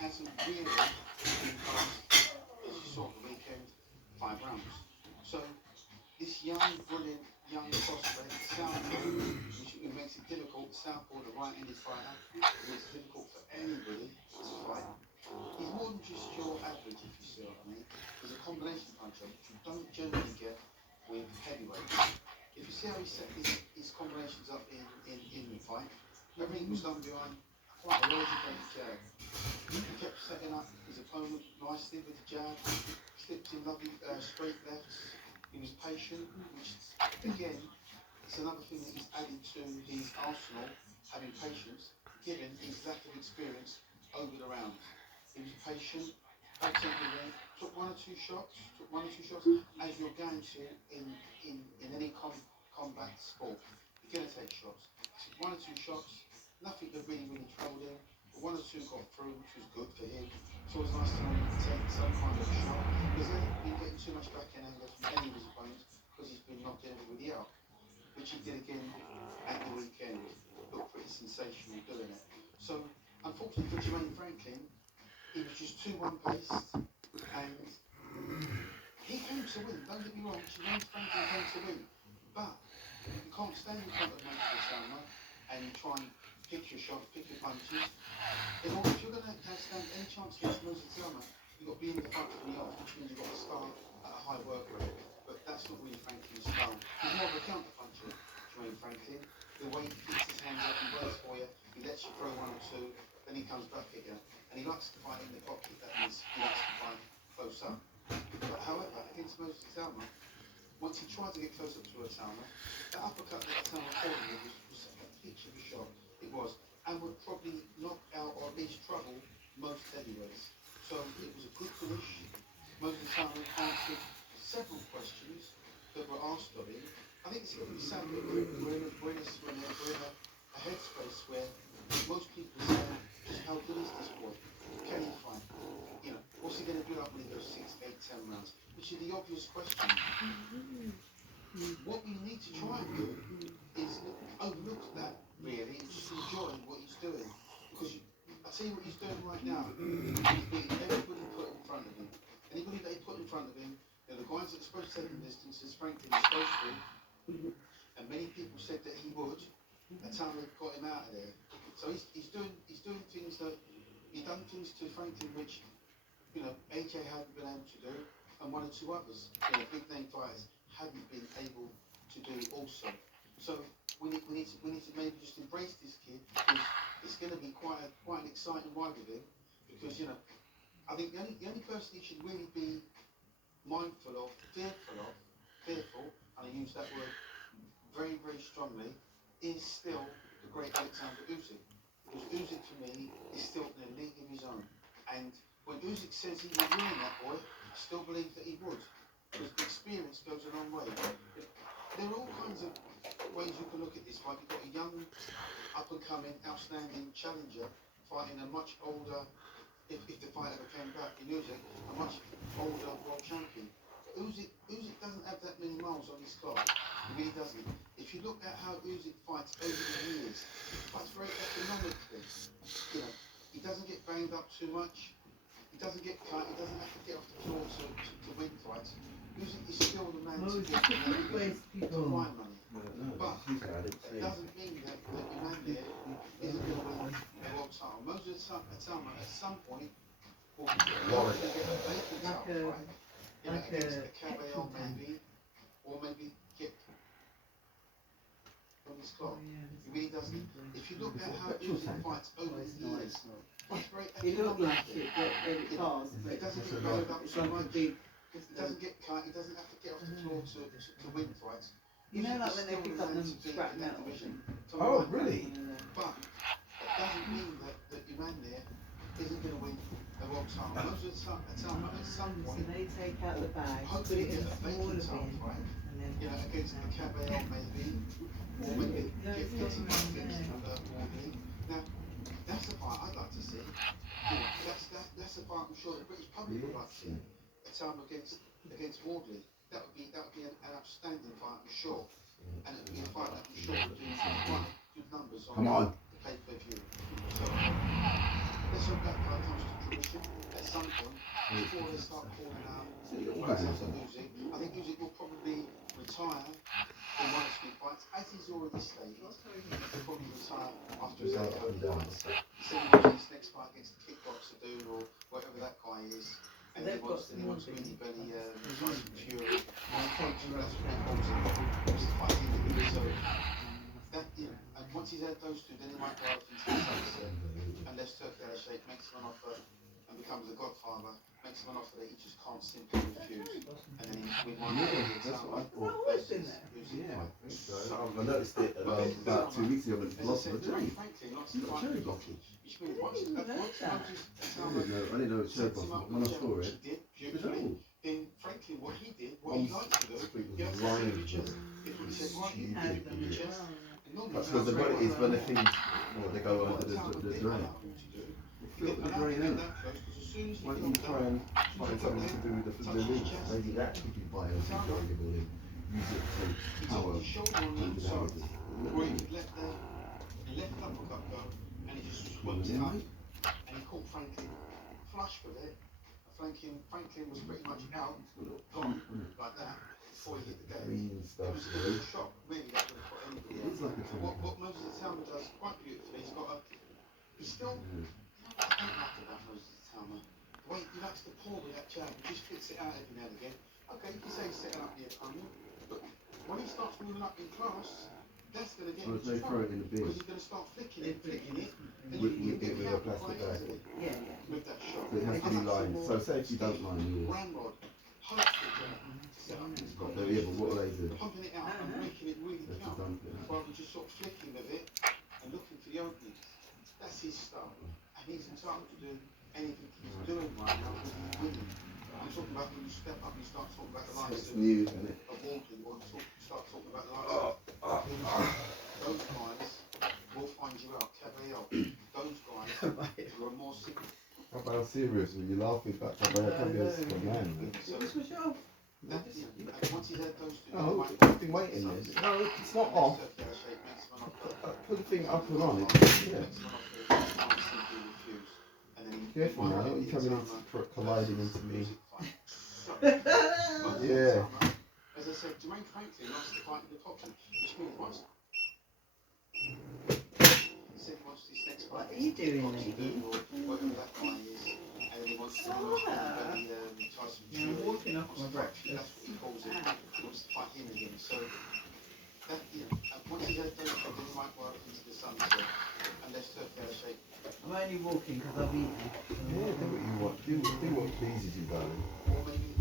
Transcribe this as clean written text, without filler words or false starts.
hasn't really been past, as you saw at the weekend, 5 rounds. So this young, brilliant, young prospect, Southpaw, which it makes it difficult, Southpaw, the right-handed fighter, it makes it difficult for anybody to fight. He's more than just your average, if you see what I mean. He's a combination puncher, which you don't generally get with heavyweights. If you see how he set his combinations up in the fight, everything was done behind quite a well-educated jab. He kept setting up his opponent nicely with the jab, slipped in lovely straight lefts. He was patient, which again, it's another thing that he's added to his arsenal, having patience, given his lack of experience over the rounds. He was patient, held tempo there, took one or two shots, as you're going to in any combat sport. You're going to take shots. Took one or two shots, nothing that really troubled him. But one or two got through, which was good for him. It's always nice to know he can take some kind of shot, because he hasn't been getting too much backhand anger from any of his opponents, because he's been knocking everybody out, which he did again at the weekend. Looked pretty sensational doing it. So, unfortunately for Jermaine Franklin, he was just 2-1 paced, and he came to win. Don't get me wrong, Jermaine Franklin came to win. But you can't stand in front of Moses Salma and try and pick your shots, pick your punches. If you're going to stand any chance against Moses Salma, you've got to be in the front from the off, which means you've got to start at a high work rate. But that's not really Franklin's style. He's more of a counter puncher, Jermaine Franklin. The way he keeps his hands up, he waits for you, he lets you throw one or two, then he comes back at you. And he likes to fight in the pocket, that means he likes to fight close up. But however, against Moses Salma, once he tried to get close up to Salma, the uppercut that Salma caught him with was a pitch of a shot. It was, and would probably knock out or at least trouble most heavyweights. So it was a good finish. Moses Salma answered several questions that were asked of him. I think it's sad that we're in a headspace where most people say, just how good is this boy? Can he fight? You know, what's he going to do up when he goes 6, 8, 10 rounds? Which is the obvious question. What we need to try and do is overlook that, really, and just enjoy what he's doing. Because I tell you what he's doing right now. He's beating everybody put in front of him. Anybody that he put in front of him, you know, the guys that are supposed to take the distance, as Franklin is supposed to, and many people said that he would, at the time they got him out of there. So he's doing things that, he's done things to Franklin which, you know, AJ hadn't been able to do, and one or two others, you know, big name fighters, hadn't been able to do also. So we need to maybe just embrace this kid, because it's going to be quite an exciting ride with him. Because, you know, I think the only person he should really be mindful of, fearful, and I use that word very strongly, is still the great Alexander Usyk. Because Usyk for me is still in a league of his own. And when Usyk says he would win that boy, I still believe that he would. Because experience goes a long way. There are all kinds of ways you can look at this fight. You've got a young, up-and-coming, outstanding challenger fighting a much older, if the fight ever came back in Usyk, a much older world champion. But Usyk doesn't have that many miles on his clock. He really doesn't. If you look at how Usyk fights over the years, he fights very economically. You know, he doesn't get banged up too much. He doesn't get cut. He doesn't have to get off the floor to win fights. Usyk is still the man to get to win money. But it doesn't mean that your man there isn't going to win a world title. Moses Salma at some point will probably get a vacant title fight, you know, against a Caballero maybe, or maybe get on his clock. He really doesn't. If you look at how Usyk fights over the years, it's very economic. It doesn't get banged up so much. He doesn't get cut. He doesn't have to get off the floor to win fights. You know, like when they pick up them scrap metal. Oh, really? But it doesn't mean that your man there isn't going to win a world title. Most of the time, at some So point, they take out the bag, put hopefully it in get a a smaller vacant title bin, fight, and then you know, against the Caballero maybe, or maybe get some against Morley. Now, that's the fight I'd like to see. You know, that's the fight I'm sure the British public would like to see. A time against Wardley. That would be an outstanding fight, I'm sure. And it would be a fight that I'm sure would do quite good numbers on the pay-per-view. So let's hope that fight comes to some point, before they start calling out when it comes to Usyk, I think Usyk will probably retire in one or two fights, as he's already stated. He'll probably retire after his eight fights. He said he wants his next fight against the kickboxer dude or whatever that guy is. And he wants Willy Belly, Tyson Fury. That's what he calls him. He wants to fight him again. So that, you know, and once he's had those two, then he might go out into the sunset. Unless Turki Al-Sheikh makes him an offer and becomes the godfather, makes him an offer that he just can't simply refuse. And then we might get the example. Yeah, I think so. I noticed it about 2 weeks ago when it lost the cherry. Cherry blossom. I didn't know it was cherry blossom. When I saw it, it was all. Then frankly what he did, what he likes to do, you have to say in your chest. If he said, right, you have in your chest. That's because what it is when the things, they go under the drain. Fill up the drain out. Why don't you try and find something to do with the leaves? Maybe that could be biodegradable and use it to power and the houses. Or he could let the left uppercut go and he just swept it up and he caught Franklin flush with it. Franklin was pretty much out, gone like that before he hit the gate. Green It stuff. was a shock, really, that would have put anybody It is like a what Moses Talma does quite beautifully, he's still, you know what I don't like about Moses Talma? The way he likes to pour with that jab, he just fits it out every now and again. Okay, you can say he's setting up the opponent, but when he starts moving up in class, that's going to get him into trouble, because he's going to start flicking it, and you get with a plastic bag. Yeah. with that shot. So it has to be lined. So say if you don't line yours. Ramrod, hopefully to set up his But what will they do? pumping it out and making it really They have to count, dump it. rather than just sort of flicking with it and looking for the openings. That's his style, and he's entitled to do anything he's doing right now because he's winning. I'm talking about when you step up and you start talking about the likes It's of new, isn't it? walking, or start talking about the likes of those guys will find you out. Caballero, those guys who are more simple. How about serious? When you're laughing back, Caballero's the man. So It was switch off. and once he's had those two, No, I've been waiting there. No, it's not off. Put the thing up and on. Yeah. Careful now, you're coming into colliding into me. Yeah. As I said, Jermaine Franklin lost the fight in the top 10, which means once he said he wants this next fight. What are you doing, lady? Whatever that guy is, and then he wants to Tyson Fury. You're walking off my breakfast. That's what he calls it. He wants to fight him again. So that, you know, once he has those two, then he might go out into the sunset, unless Turki Al-Sheikh. I'm only walking because I've eaten. Yeah, do what you want. Do what pleases you, darling. Or maybe